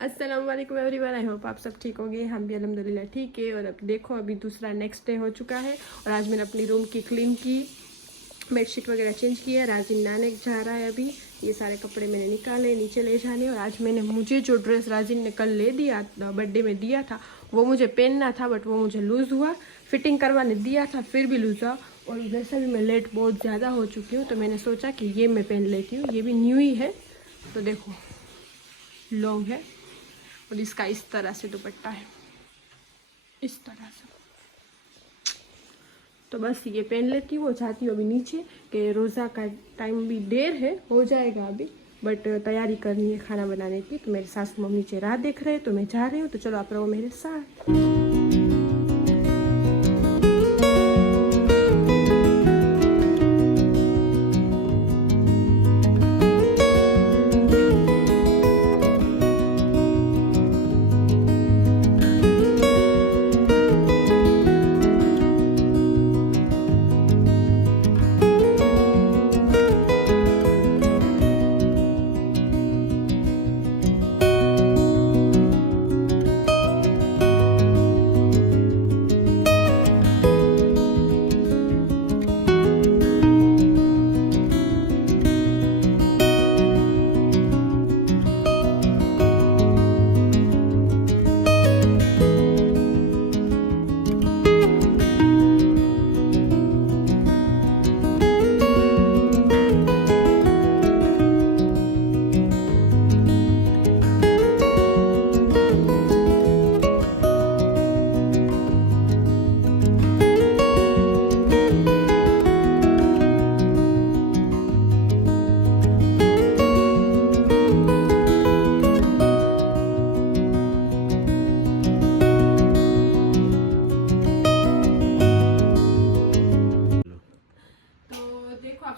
अस्सलाम वालेकुम everyone, I hope आप सब ठीक होंगे। हम भी अल्हम्दुलिल्लाह ठीक है। और अब देखो, अभी दूसरा नेक्स्ट डे हो चुका है और आज मैंने अपनी रूम की क्लीन की, बेडशीट वगैरह चेंज किया। राजिन नहाने जा रहा है अभी। ये सारे कपड़े मैंने निकाले, नीचे ले जाने। और आज मैंने मुझे जो ड्रेस राजिन ने कल ले दिया, बर्थडे में दिया था, वो मुझे पहनना था, बट वो मुझे लूज़ हुआ। फिटिंग करवाने दिया था, फिर भी लूज़ हुआ। और वैसे भी मैं लेट बहुत ज़्यादा हो चुकी हूँ, तो मैंने सोचा कि ये मैं पहन लेती हूँ। ये भी न्यू ही है, तो देखो लॉन्ग है और इसका इस तरह से दुपट्टा है, इस तरह से। तो बस ये पहन लेती हूँ। जाती हूँ अभी नीचे कि रोज़ा का टाइम भी देर है, हो जाएगा अभी, बट तैयारी करनी है खाना बनाने की। तो मेरे सासू मम्मी नीचे राह देख रहे हैं, तो मैं जा रही हूँ। तो चलो आप रहो मेरे साथ।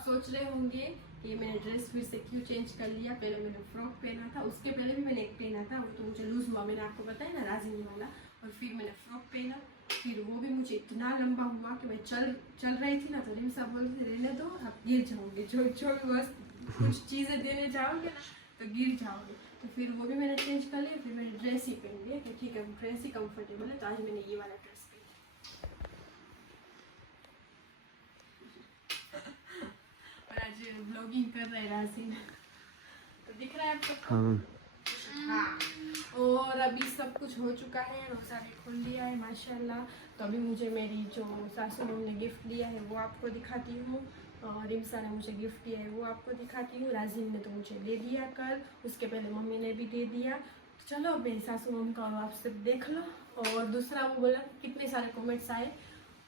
सोच रहे होंगे कि मैंने ड्रेस फिर से क्यों चेंज कर लिया। पहले मैंने फ्रॉक पहना था, उसके पहले भी मैंने एक पहना था, वो तो मुझे लूज हुआ, मैंने आपको बताया ना, राजिन वाला। और फिर मैंने फ्रॉक पहना, फिर वो भी मुझे इतना लंबा हुआ कि मैं चल रही थी ना, तो रिमसा बोलते रहने दो, आप गिर जाओगे, जो भी बस कुछ चीज़ें देने जाओगे ना तो गिर जाओगे। तो फिर वो भी मैंने चेंज कर लिया। फिर मैंने ड्रेस ही पहन लिया कि ठीक है ड्रेस ही कम्फर्टेबल है। तो आज मैंने ये वाला ड्रेस पहना। आज ब्लॉगिंग कर रहे हैं राजिन, तो दिख रहा है आप सबको। हाँ। और अभी सब कुछ हो चुका है, रोज़ा भी खोल लिया है माशाल्लाह। तो अभी मुझे मेरी जो सासू मम्मी ने गिफ्ट दिया है वो आपको दिखाती हूँ, और रिमसा ने मुझे गिफ्ट दिया है वो आपको दिखाती हूँ। राजिन ने तो मुझे दे दिया कल, उसके पहले मम्मी ने भी दे दिया। तो चलो मेरी सासू मम्मी का आप सब देख लो। और दूसरा वो बोला, कितने सारे कमेंट्स आए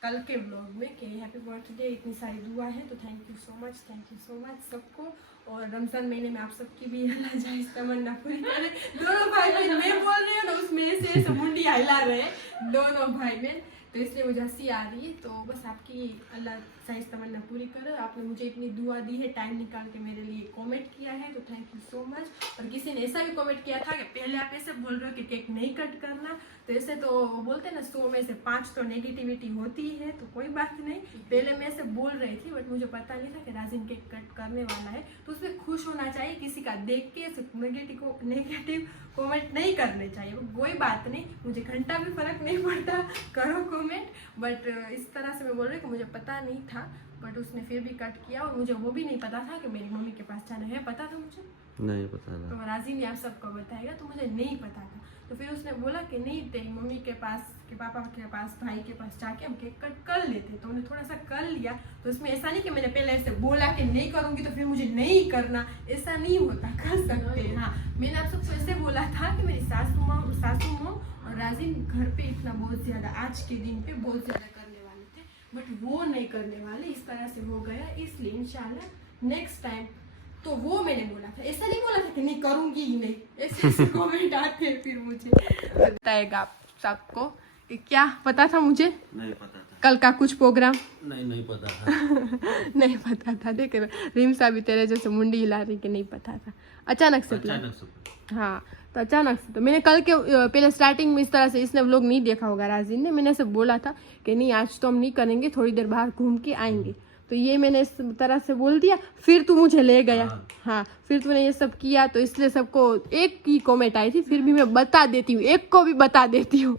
कल के ब्लॉग में कि हैप्पी बर्थडे, इतनी सारी दुआ है, तो थैंक यू सो मच सबको। और रमज़ान महीने में आप सबकी भी अल्लाह जायज़ तमन्ना पूरी करे। दोनों भाई बहन, मैं बोल रही हूँ ना, उसमें से मुंडी हिला रहे हैं दोनों भाई बहन, तो इसलिए मुझे हंसी आ रही है। तो बस आपकी अल्लाह जायज़ तमन्ना पूरी करे। आपने मुझे इतनी दुआ दी है, टाइम निकाल के मेरे लिए कमेंट किया है, तो थैंक यू सो मच। और किसी ने ऐसा भी कमेंट किया था कि पहले आप ऐसे बोल रहे हो कि केक नहीं कट करना, तो ऐसे तो बोलते हैं ना 100 में से 5 तो नेगेटिविटी होती है, तो कोई बात नहीं। पहले मैं ऐसे बोल रही थी, बट मुझे पता नहीं था कि राजिन केक कट करने वाला है, तो उसमें खुश होना चाहिए। किसी का देख के सिर्फ नेगेटिव कमेंट नहीं करने चाहिए, कोई बात नहीं, मुझे घंटा भी फर्क नहीं पड़ता, करो कमेंट। बट इस तरह से मैं बोल रही हूँ कि मुझे पता नहीं था, बट उसने फिर भी कट किया। और मुझे वो भी नहीं पता था कि मेरी मम्मी के पास जाना है, पता था मुझे नहीं पता था। तो राजिन ने आप सबको बताएगा, तो मुझे नहीं पता था। तो फिर उसने बोला कि नहीं, तेरी मम्मी के पास, के पापा के पास, भाई के पास जाके हम केक कट कर लेते। तो उन्हें थोड़ा सा कर लिया। तो इसमें ऐसा नहीं कि मैंने पहले ऐसे बोला कि नहीं करूँगी तो फिर मुझे नहीं करना, ऐसा नहीं होता, कर सकते हैं। हाँ, मैंने आप सबको ऐसे बोला था कि मेरी सासू माँ और राजिन घर पे इतना बहुत ज़्यादा, आज के दिन पे बहुत ज़्यादा करने वाले थे, बट वो नहीं करने वाले। इस तरह से हो गया, इसलिए इंशाल्लाह नेक्स्ट टाइम तो वो मैंने बोला था, ऐसा नहीं बोला था कि नहीं करूंगी ही नहीं। ऐसे कमेंट आते हैं फिर मुझे। बताएगा आप सबको कि क्या पता था मुझे, नहीं पता था कल का कुछ प्रोग्राम नहीं पता था। नहीं पता था। देख रिमसा भी तेरे जैसे मुंडी हिला रही कि नहीं पता था, अचानक से प्लान। हाँ, तो अचानक से। तो मैंने कल के पहले स्टार्टिंग में इस तरह से, इसने व्लॉग नहीं देखा होगा राजिन ने, मैंने ऐसे बोला था कि नहीं आज तो हम नहीं करेंगे, थोड़ी देर बाहर घूम के आएंगे। तो ये मैंने इस तरह से बोल दिया, फिर तू मुझे ले गया। हाँ, फिर तूने ये सब किया तो इसलिए सबको एक की कमेंट आई थी, फिर भी मैं बता देती हूँ, एक को भी बता देती हूँ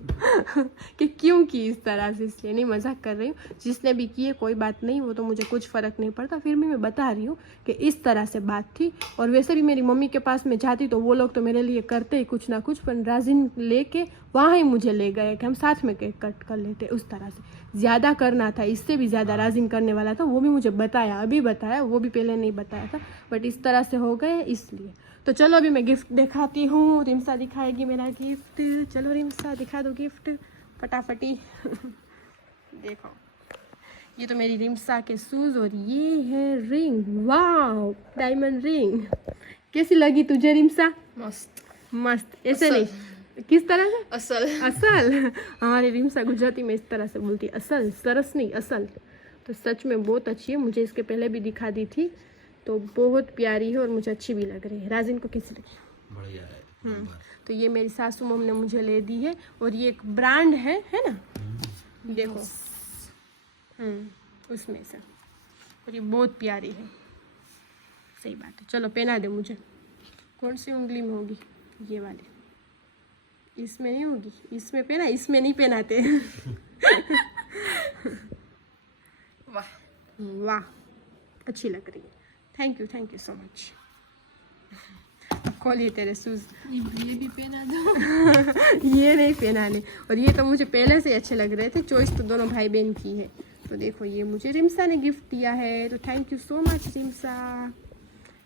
कि क्यों की इस तरह से, इसलिए नहीं, मजाक कर रही हूँ। जिसने भी किए कोई बात नहीं, वो तो मुझे कुछ फ़र्क नहीं पड़ता, फिर भी मैं बता रही हूँ कि इस तरह से बात थी। और वैसे भी मेरी मम्मी के पास में जाती तो वो लोग तो मेरे लिए करते ही कुछ ना कुछ, पर राजिन लेके वहाँ ही मुझे ले गए कि हम साथ में केक कट कर लेते। उस तरह से ज़्यादा करना था, इससे भी ज़्यादा राजिन करने वाला था, वो भी मुझे बताया, अभी बताया, वो भी पहले नहीं बताया था, बट इस तरह से हो गए इसलिए। तो चलो अभी मैं गिफ्ट दिखाती हूँ, रिम्सा दिखाएगी मेरा गिफ्ट। चलो रिम्सा दिखा दो गिफ्ट फटाफटी। देखो, ये तो मेरी रिम्सा के शूज़ और ये है रिंग। वाह, डायमंड रिंग। कैसी लगी तुझे रिम्सा? मस्त मस्त। ऐसे नहीं, किस तरह से? असल असल। हमारी रिम्सा गुजराती में इस तरह से बोलती है, असल, सरस नहीं, असल। तो सच में बहुत अच्छी है, मुझे इसके पहले भी दिखा दी थी, तो बहुत प्यारी है और मुझे अच्छी भी लग रही है। राजिन को कैसी लगी? बढ़िया है। तो ये मेरी सासू मम ने मुझे ले दी है, और ये एक ब्रांड है ना, देखो, उसमें से, और ये बहुत प्यारी है। सही बात है, चलो पहना दे मुझे। कौन सी उंगली में होगी? ये वाली, इसमें नहीं होगी, इसमें पहना, इसमें नहीं पहनाते। वाह, वाह, अच्छी लग रही है। Thank you so much. खोलिए तेरे शूज़। ये भी पहना दो। ये नहीं पहनाने, और ये तो मुझे पहले से अच्छे लग रहे थे, चॉइस तो दोनों भाई बहन की है। तो देखो, ये मुझे रिम्सा ने गिफ्ट दिया है, तो थैंक यू सो मच रिम्सा।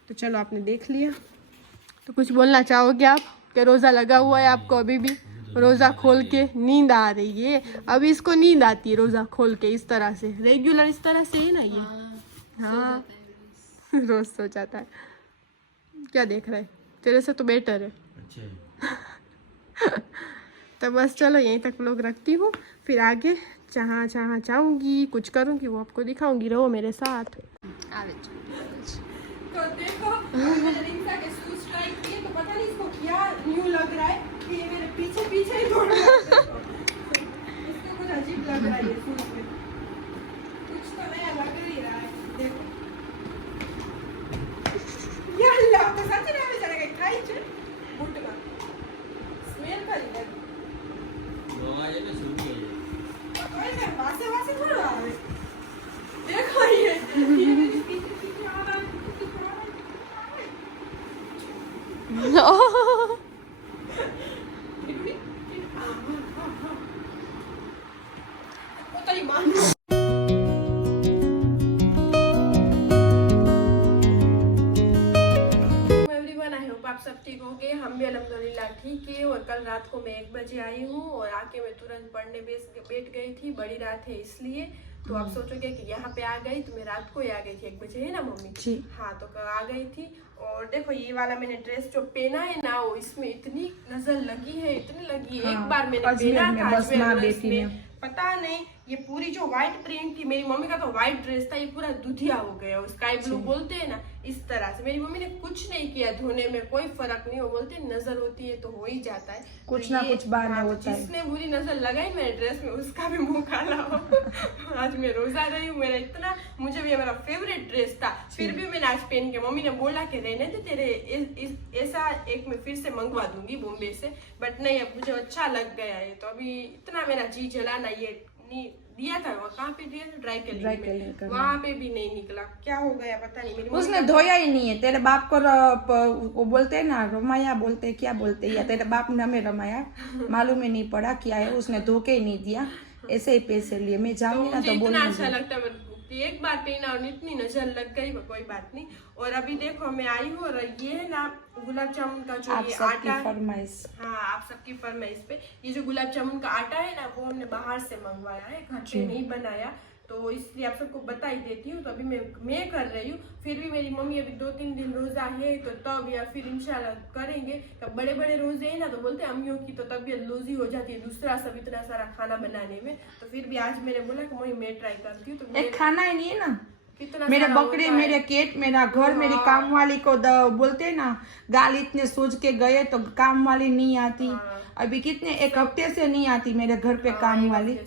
तो चलो, आपने देख लिया, तो कुछ बोलना चाहोगे आप? कि रोज़ा लगा हुआ है आपको अभी भी? रोज़ा खोल के नींद आ रही है अभी, इसको नींद आती है रोज़ा खोल के इस तरह से, रेगुलर इस तरह से है ना ये? हाँ, रोज सो जाता है। क्या देख रहा है? तेरे से तो बेटर है। अच्छा। तो बस चलो, यहीं तक व्लॉग रखती हूँ, फिर आगे जहाँ जहाँ जाऊँगी, कुछ करूँगी, वो आपको दिखाऊँगी, रहो मेरे साथ। तो देखो, मैंने रिम्सा के शूज ट्राई किए, तो पता नहीं इसको क्या न्यू लग रहा है कि ये मेरे पीछे पीछे ही दौड़ रहा है। इसको कुछ अजीब लग रहा है ये शूज में, कुछ तो नया लग ही रहा है। देखो, या अल्लाह, तो सच में हमें चलेगा खाई छे बूट का स्मेल કરી દે। वो आ जाए ना शुरू हो जाए। तो ऐसे वासे वासे थोड़ा आवे। देखो ये मेरे पीछे पीछे आ रहा है। आप सब ठीक हो गए? हम भी अल्हम्दुलिल्लाह ठीक है। और कल रात को मैं 1 बजे आई हूँ, और आके मैं तुरंत पढ़ने बैठ गई थी, बड़ी रात है इसलिए। तो आप सोचोगे कि यहाँ पे आ गई, तो मैं रात को ही आ गई थी 1 बजे, है ना मम्मी जी? हाँ, तो आ गई थी। और देखो, ये वाला मैंने ड्रेस जो पहना है ना, वो इसमें इतनी नजर लगी है, इतनी लगी है। एक बार मैंने पहना था अजमेर में, पता नहीं, ये पूरी जो व्हाइट प्रिंट थी, मेरी मम्मी का तो व्हाइट ड्रेस था, ये पूरा दुधिया हो गया, स्काई ब्लू बोलते हैं ना, इस तरह से। मेरी मम्मी ने कुछ नहीं किया धोने में, कोई फर्क नहीं, वो बोलते नजर होती है तो हो ही जाता है, कुछ तो ना कुछ बहाना होता है। जिसने बुरी नजर लगाई मेरे ड्रेस में, उसका भी मुंह काला हो। आज मैं रोजा रही हूँ, मेरा इतना, मुझे भी मेरा फेवरेट ड्रेस था, फिर भी मैंने आज पहन के, मम्मी ने बोला कि रहने दे, तेरे ऐसा एक मैं फिर से मंगवा दूंगी बॉम्बे से, बट नहीं, अब मुझे अच्छा लग गया है। तो अभी इतना मेरा जी जलाना, ये दिया था, वो कहाँ पे दिया था? ड्राई क्लीनिंग में, वहाँ पे भी नहीं निकला, क्या हो गया पता नहीं। मेरी उसने धोया ही नहीं है। तेरे बाप को वो बोलते हैं ना, रमाया बोलते हैं, क्या बोलते हैं, या तेरे बाप ने हमें रमाया, मालूम ही नहीं पड़ा क्या है। उसने धो के ही नहीं दिया, ऐसे ही पैसे लिए। मैं जाऊंगी ना तो इतना अच्छा लगता है, एक बार पहना और इतनी नजर लग गई, कोई बात नहीं। और अभी देखो, मैं आई हूँ, और ये है ना गुलाब जामुन का जो ये आटा है, फरमाइश, हाँ, आप सबकी फरमाइश पे, ये जो गुलाब जामुन का आटा है ना, वो हमने बाहर से मंगवाया है, घर पे नहीं बनाया, तो इसलिए आप सबको बता ही देती हूँ। तो अभी मैं कर रही हूँ, फिर भी मेरी मम्मी अभी 2-3 दिन रोजा है, तो तब या फिर इंशाल्लाह करेंगे। तब बड़े बड़े रोजे है ना, तो बोलते हैं अम्मियों की तो तबीयत लूजी हो जाती है, दूसरा सब इतना सारा खाना बनाने में। तो फिर भी आज मैंने बोला कि मम्मी मैं ट्राई करती हूँ। तो एक खाना ही नहीं है ना, कितना मेरे बकरे, मेरे केट, मेरा घर, मेरी काम वाली को बोलते हैं ना, गाल इतने सूझ के गए तो काम वाली नहीं आती। अभी कितने, 1 हफ्ते से नहीं आती मेरे घर पे काम वाली।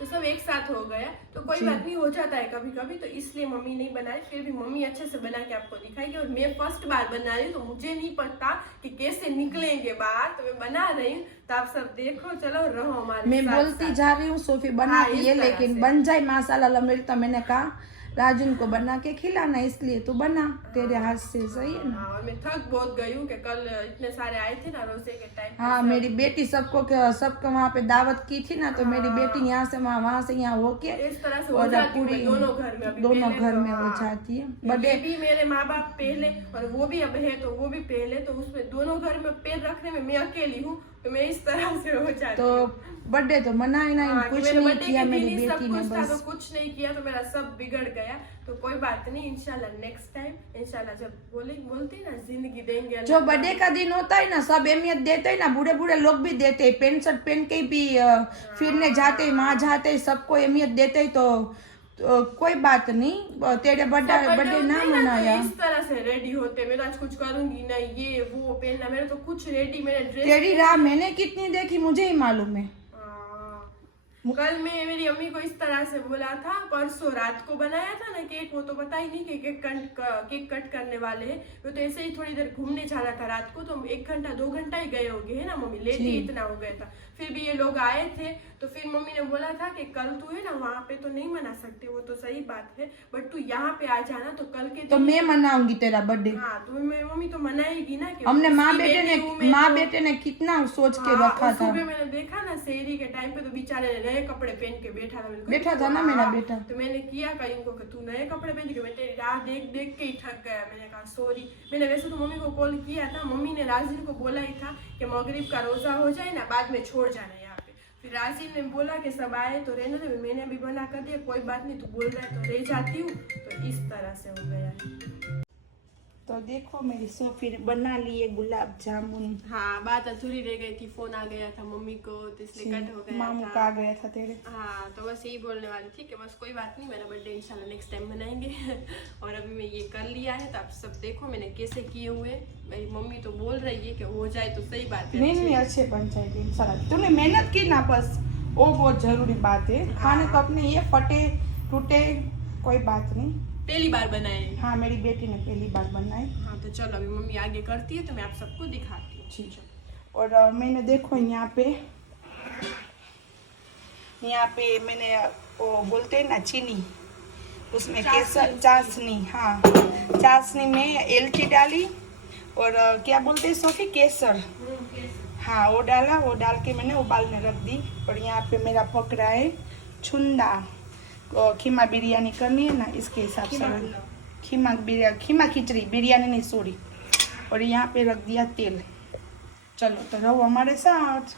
तो सब एक साथ हो गया, तो कोई बात नहीं, हो जाता है कभी कभी, तो इसलिए मम्मी नहीं बनाई। फिर भी मम्मी अच्छे से बना के आपको दिखाएगी, और मैं फर्स्ट बार बना रही हूँ तो मुझे नहीं पता कि कैसे निकलेंगे बाहर, तो मैं बना रही हूँ, तो आप सब देखो, चलो रहो हमारे मैं साथ बोलती साथ। जा रही हूँ सोफी बनाती इस है, तरह लेकिन से। बन जाए माशाल्लाह मेरी, तो मैंने कहा राजन को बना के खिलाना, इसलिए तू बना, तेरे हाथ से सही है ना। हाँ, और मैं थक बहुत गई हूँ कि कल इतने सारे आए थे ना रोजे के टाइम पे, हाँ, सब। मेरी बेटी सबको वहाँ पे दावत की थी ना, तो मेरी बेटी यहाँ से वहाँ से यहाँ होके इस तरह से हो और जाती हूँ पूरी मैं दोनों घर में, अभी दोनों पहले घर तो में हो हाँ। जाती है। ये बर्थडे भी मेरे माँ बाप पहले, और वो भी अब है तो वो भी पहले, तो उसमें दोनों घर में पैर रखने में मैं अकेली हूँ, तो मैं इस तरह से हो जाती तो हूँ। बर्थडे तो मनाई नहीं, हाँ, कि कुछ मेरे नहीं birthday किया के मेरी दिन ही सब बेटी ने, कुछ था, तो बस कुछ नहीं किया, तो मेरा सब बिगड़ गया। तो कोई बात नहीं, इंशाल्लाह नेक्स्ट टाइम, इंशाल्लाह जब बोलते हैं ना जिंदगी देंगे जो अल्लाह बर्थडे का दिन होता है ना, सब अहमियत देते हैं ना, बूढ़े बूढ़े लोग भी देते हैं, पेंट शर्ट पहन के भी फिरने जाते, वहाँ जाते, सबको अहमियत देते हैं, तो कोई बात नहीं, तेरे बर्थडे ना मनाया। इस तरह से रेडी होते, मैं तो आज कुछ करूंगी नहीं, ये वो पहनना, मेरे तो कुछ रेडी, मेरे ड्रेस तेरी राह मैंने कितनी देखी मुझे ही मालूम है। कल मैं मेरी अम्मी को इस तरह से बोला था, परसों रात को बनाया था ना केक, वो तो पता ही नहीं कि केक कट करने वाले हैं, वो तो ऐसे ही थोड़ी देर घूमने जाना था रात को, तो 1 घंटा 2 घंटा ही गए होंगे, है ना मम्मी, लेट ही इतना हो गया था। फिर भी ये लोग आए थे, तो फिर मम्मी ने बोला था कि कल तू है ना वहाँ पे तो नहीं मना सकते, वो तो सही बात है, बट तू यहाँ पे आ जाना, तो कल के तो मैं मनाऊंगी तेरा बर्थडे। हाँ, तो मम्मी तो मनाएगी ना, कि हमने माँ उसकी बेटे ने कितना सोच के हाँ, रखा था। सुबह मैंने देखा ना शहरी के टाइम पे, तो बेचारे ने नए कपड़े पहन के बैठा था ना मेरा बेटा। तो मैंने किया कहीं को कि तू नए कपड़े पहन के, मैं तेरी राह देख देख के ही थक गया। मैंने कहा सॉरी, मैंने वैसे तो मम्मी को कॉल किया था, मम्मी ने राजिन को बोला ही था कि मगरिब का रोजा हो जाए ना, बाद में छोड़ जाना यहाँ पे। फिर राजिन ने बोला कि सब आए तो रहने दे, मैंने अभी मना कर दिया, कोई बात नहीं, तू बोल रहा है तो रह जाती हूँ, तो इस तरह से हो गया है। तो देखो मेरी सोफी ने बना लिए गुलाब जामुन। हाँ, बात अधूरी रह गई थी, फोन आ गया था मम्मी को, तो इसलिए कट हो गया मामू था। का आ गया था तेरे। हाँ, तो बस यही बोलने वाली थी कि बस कोई बात नहीं, मेरा बर्थडे इंशाल्लाह नेक्स्ट टाइम मनाएंगे। और अभी मैं ये कर लिया है, तो आप सब देखो मैंने कैसे किए हुए। मेरी मम्मी तो बोल रही है कि हो जाए तो सही बात है। नहीं अच्छे बन जाएगी इंशाल्लाह, तूने मेहनत की ना, बस वो बहुत जरूरी बात है। खाने तो अपने ये फटे टूटे कोई बात नहीं, पहली बार बनाए। हाँ, मेरी बेटी ने पहली बार बनाए। हाँ, तो चलो अभी मम्मी आगे करती है तो मैं आप सबको दिखाती हूँ। ठीक है। और मैंने देखो यहाँ पे मैंने वो बोलते हैं ना चीनी, उसमें केसर चाशनी, हाँ चाशनी में इलायची डाली, और क्या बोलते हैं सोफी, केसर, हाँ वो डाला, वो डाल के मैंने उबालने रख दी। और यहाँ पे मेरा पक रहा है छुंदा, खीमा बिरयानी करनी है ना, इसके हिसाब से खीमा खिचड़ी, बिरयानी नहीं सॉरी। और यहाँ पे रख दिया तेल। चलो तो रहो हमारे साथ।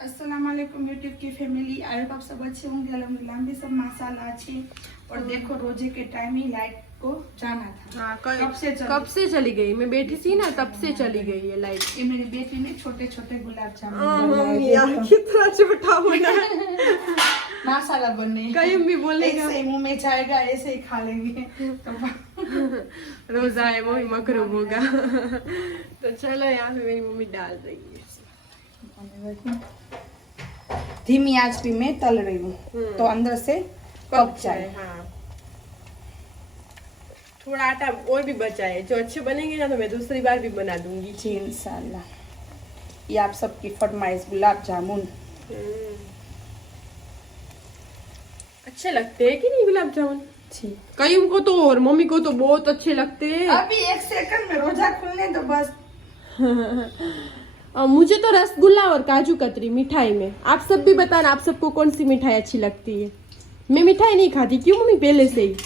अस्सलाम वालेकुम यूट्यूब की फैमिली, आई होप आप सब अच्छे होंगे, अल्हम्दुलिल्लाह हम भी सब माशाल्लाह अच्छे। और देखो रोजे के टाइम ही लाइट को जाना था। हाँ, कब से चली गई, मैं बैठी थी ना तब से चली गई है लाइट। ये मेरी बेटी ने छोटे छोटे गुलाब जामुन कितना छोटा होना माशाल्लाह बने, कहीं भी बोलेगा ऐसे ही मुंह में जाएगा, ऐसे ही खा लेंगे। तो रोजा है, मम्मी मकरूब होगा। तो चलो यहाँ पे मेरी मम्मी डाल रही है। धीमी आंच पे मैं तल रही हूँ, तो अंदर से पक जाए। हाँ, थोड़ा आटा और भी बचा है, जो अच्छे बनेंगे ना तो मैं दूसरी बार भी बना दूंगी। जी इंशाल्लाह। ये आप सबकी फरमाइश गुलाब जामुन। अच्छे लगते हैं कि नहीं गुलाब जामुन? ठीक, कई को तो और मम्मी को तो बहुत अच्छे लगते हैं। अभी 1 सेकंड में रोजा खुलने तो बस। मुझे तो रसगुल्ला और काजू कतरी मिठाई में, आप सब भी बताना आप सबको कौन सी मिठाई अच्छी लगती है। मैं मिठाई नहीं खाती, क्यों मम्मी, पहले से ही।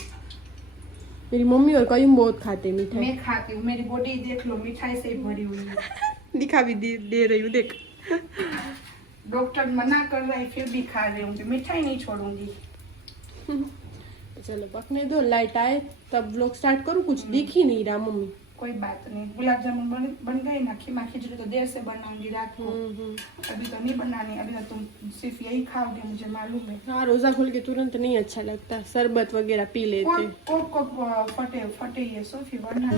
मेरी मम्मी और कयूम बहुत खाते मिठाई। मैं खाती हूँ, मेरी बॉडी देख लो मिठाई से ही भरी हुई है। दिखा भी दे रही हूँ, देख। डॉक्टर मना कर रहा है फिर भी खा रही हूँ, मिठाई नहीं छोड़ूंगी। चलो पकने दो, लाइट आए तब व्लॉग स्टार्ट करूँ। कुछ दिख ही नहीं रहा मम्मी। कोई बात नहीं, गुलाब जामुन बन गए ना, खीमा खिचड़ी तो देर से बनाऊंगी रात को, अभी तो नहीं बनानी, अभी तो तुम सिर्फ यही खाओगे मुझे मालूम है। हाँ, रोजा खोल के तुरंत नहीं अच्छा लगता, शरबत वगैरह पी लेते। को फटे ये सोफी बनना।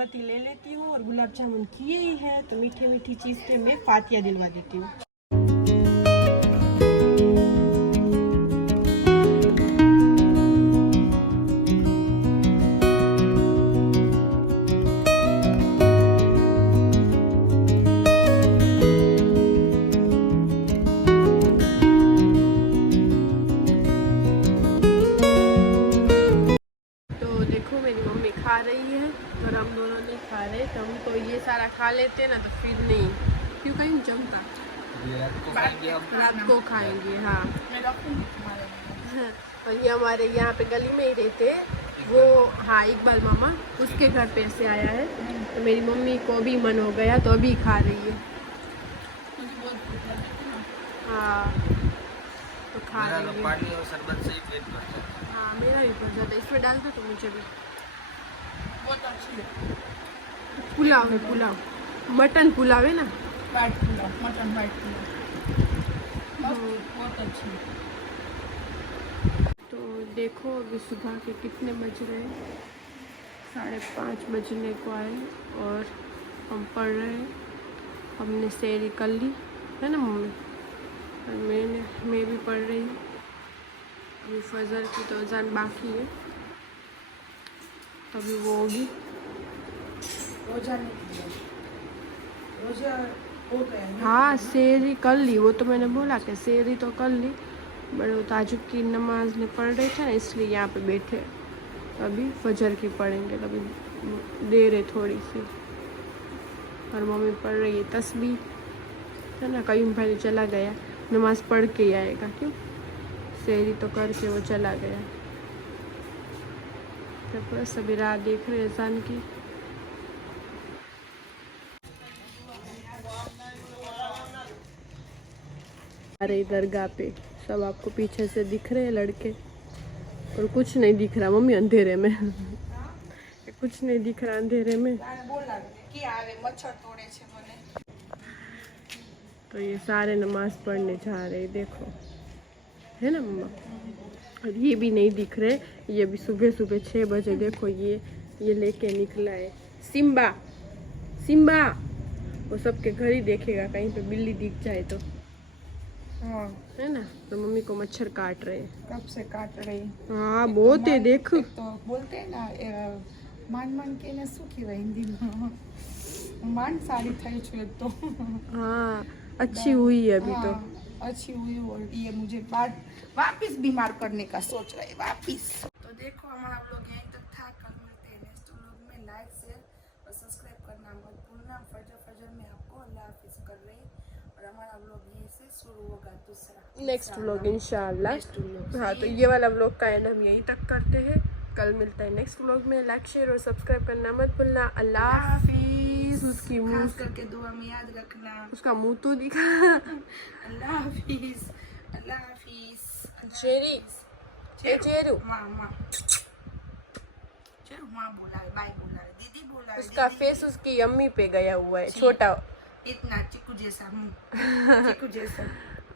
अगरबत्ती ले लेती हूँ और गुलाब जामुन किए ही है तो मीठी मीठी चीज़ के मैं फातिया दिलवा देती हूँ। मेरी मम्मी खा रही है और हम दोनों नहीं खा रहे, तो हम तो ये सारा खा लेते ना तो फिर नहीं क्यों कहीं जमता, रात को खाएंगे। हाँ और ये हमारे यहाँ पे गली में ही रहते वो, हाँ इकबाल मामा, उसके घर पे से आया है तो मेरी मम्मी को भी मन हो गया तो अभी खा रही है। हाँ तो खा रही है। पानी और शरबत से ही पेट भरता है। हाँ मेरा भी भर जाता है, इसमें डाल दो तो मुझे भी। बहुत अच्छी है। पुलाव है, पुलाव मटन पुलाव है ना, white pulao, mutton white pulao बहुत अच्छी है। तो देखो अभी सुबह के कितने बज रहे हैं, 5:30 बजने को आए और हम पढ़ रहे हैं। हमने सेरी कर ली है ना मम्मी, और मैं भी पढ़ रही हूँ। अभी फजर की तो अजान बाकी है, अभी वो होगी। रोजा हो गया है। हाँ सेरी कर ली, वो तो मैंने बोला कि सेरी तो कर ली, बड़े वो ताजुब की नमाज ने पढ़ रहे थे ना इसलिए यहाँ पे बैठे। अभी फजर की पढ़ेंगे तो अभी देर है थोड़ी सी। और मम्मी पढ़ रही है तस्बीह है ना, कहीं भाई चला गया नमाज पढ़ के ही आएगा, क्यों सेरी तो करके वो चला गया। तो बस अभी राह देख रहे अजान की। अरे दरगाह पे सब आपको पीछे से दिख रहे हैं लड़के, और कुछ नहीं दिख रहा मम्मी अंधेरे में कुछ नहीं दिख रहा अंधेरे में। तो ये सारे नमाज पढ़ने जा रहे देखो, है ना मम्मा। और ये भी नहीं दिख रहे, ये भी सुबह सुबह 6 बजे देखो ये लेके निकला है सिम्बा। सिम्बा वो सबके घर ही देखेगा, कहीं पे बिल्ली दिख जाए तो। हाँ है ना, तो मम्मी को मच्छर काट रहे हैं। कब से काट रही। हाँ बहुत है देख। तो बोलते हैं ना मान के ने सुखी रही हिंदी मान सारी थई छे तो। हाँ अच्छी हुई है अभी तो। अच्छी हुई, और ये मुझे वापिस बीमार करने का सोच रहे वापिस। तो देखो हमारा व्लॉग यहीं तक था, कल मिलते हैं नेक्स्ट व्लॉग में। लाइक शेयर और सब्सक्राइब करना मत भूलना। फजर में आपको अल्लाह हाफिज कर रही, और हमारा व्लॉग यहीं से शुरू होगा दूसरा नेक्स्ट व्लॉग इंशाल्लाह। Next vlog. हाँ तो ये वाला व्लॉग का एंड हम यहीं तक करते हैं, कल मिलता है नेक्स्ट व्लॉग में। लाइक शेयर और सब्सक्राइब करना मत भूलना। अल्लाह हाफिज। उसकी मुंह खास करके दुआ में याद रखना, उसका मुंह तो दिखा। अल्लाह हाफिज, अल्लाह हाफिज। चेरी चेरू माँ चलो माँ बोला है, बाय बोला है, दीदी बोला है। उसका फेस उसकी अम्मी पे गया हुआ है, छोटा इतना चिकू जैसा मुंह, चिकू जैसा।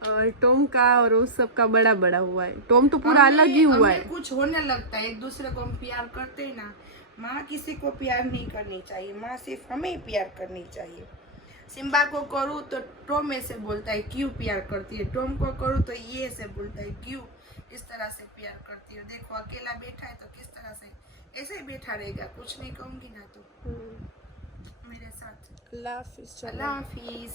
और टॉम का और उस सब का बड़ा बड़ा हुआ है। टॉम तो पूरा अलग ही हुआ है। कुछ होने लगता है, एक दूसरे को हम प्यार करते हैं ना। माँ किसी को प्यार नहीं करनी चाहिए, माँ सिर्फ हमें ही प्यार करनी चाहिए। सिम्बा को करूँ तो टॉम ऐसे बोलता है क्यों प्यार करती है, टॉम को करूँ तो ये ऐसे बोलता है क्यों इस तरह से प्यार करती है। देखो अकेला बैठा है तो किस तरह से ऐसे ही बैठा रहेगा, कुछ नहीं कहूँगी ना तो मेरे साथ। अल्लाह हाफिज। अल्लाह हाफिज।